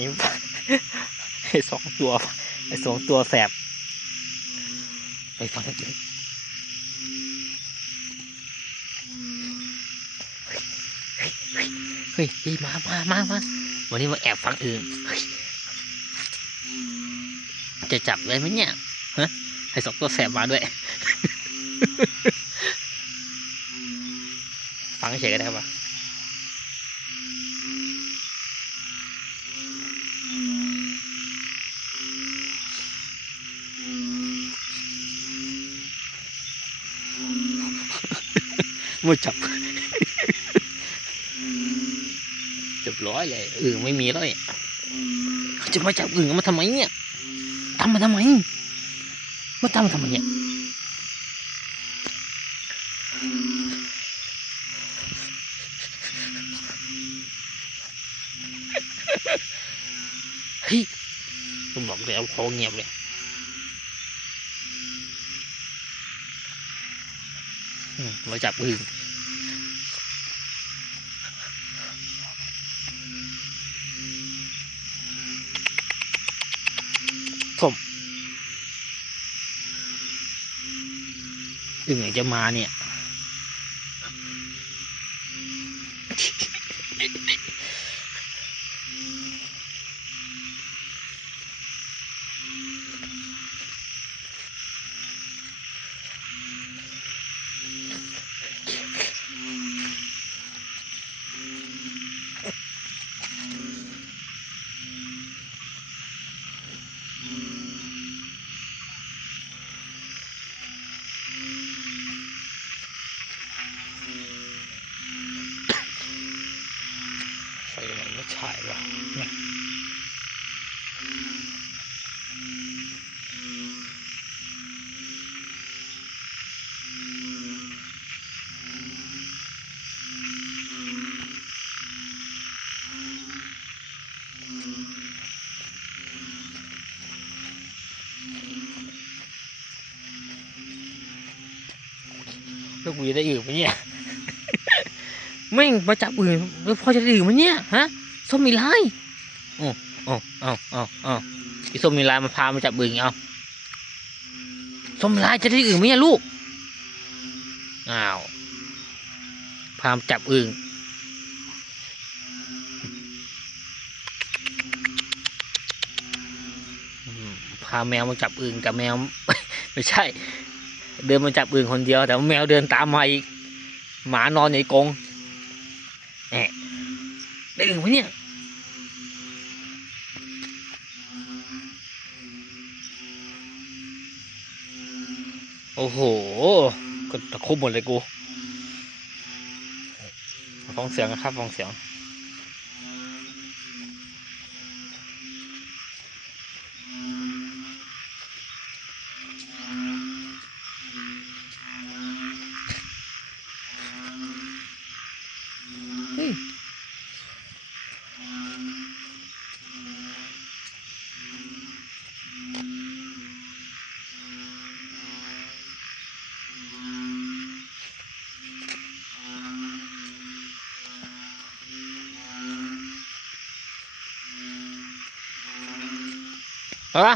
นี้ไอ้สองตัวไอ้สองตัวแสบ ไปฟังกันเลยเฮ้ยเฮ้ยมามามามาวันนี้มาแอบฟังอื่นเฮ้ยจะจับได้ไหมเนี่ยฮะให้สองตัวแสบมาด้วย ฟังเฉยก็ได้ปะ มาจับจับร้อยเลยอึ่งไม่มีแล้วเนี่ยเขาจะมาจับอึ่งมาทำไมเนี่ยทำมาทำไมมาทำมาทำไมเนี่ยเฮ้ยผมบอกเลยเอาคอเงียบเลยอื มาจับอึ่งอึ่งไหนจะมาเนี่ย ไฟมัน แล้วกูจะได้อื่นไหมเนี่ยแม่งมาจับอื่นแล้วพ่อจะได้อื่นไหมเนี่ยฮะส้มมีลายอ๋ออ๋ออ๋ออ๋ออ๋ออีส้มมีลายมาพามาจับอื่นเอาส้มมีลายจะได้อื่นไหมเนี่ยลูกอ้าวพามาจับอื่นอืมพาแมวมาจับอื่นกับแมว ไม่ใช่ เดินมาจับอื่นคนเดียว แต่แมวเดินตามมาอีกหมานอนอยู่ในกรงแอะได้อื่นไหมเนี่ยโอ้โหก็ตะคุบหมดเลยกู ฟังเสียงนะครับ ฟังเสียง เอาละ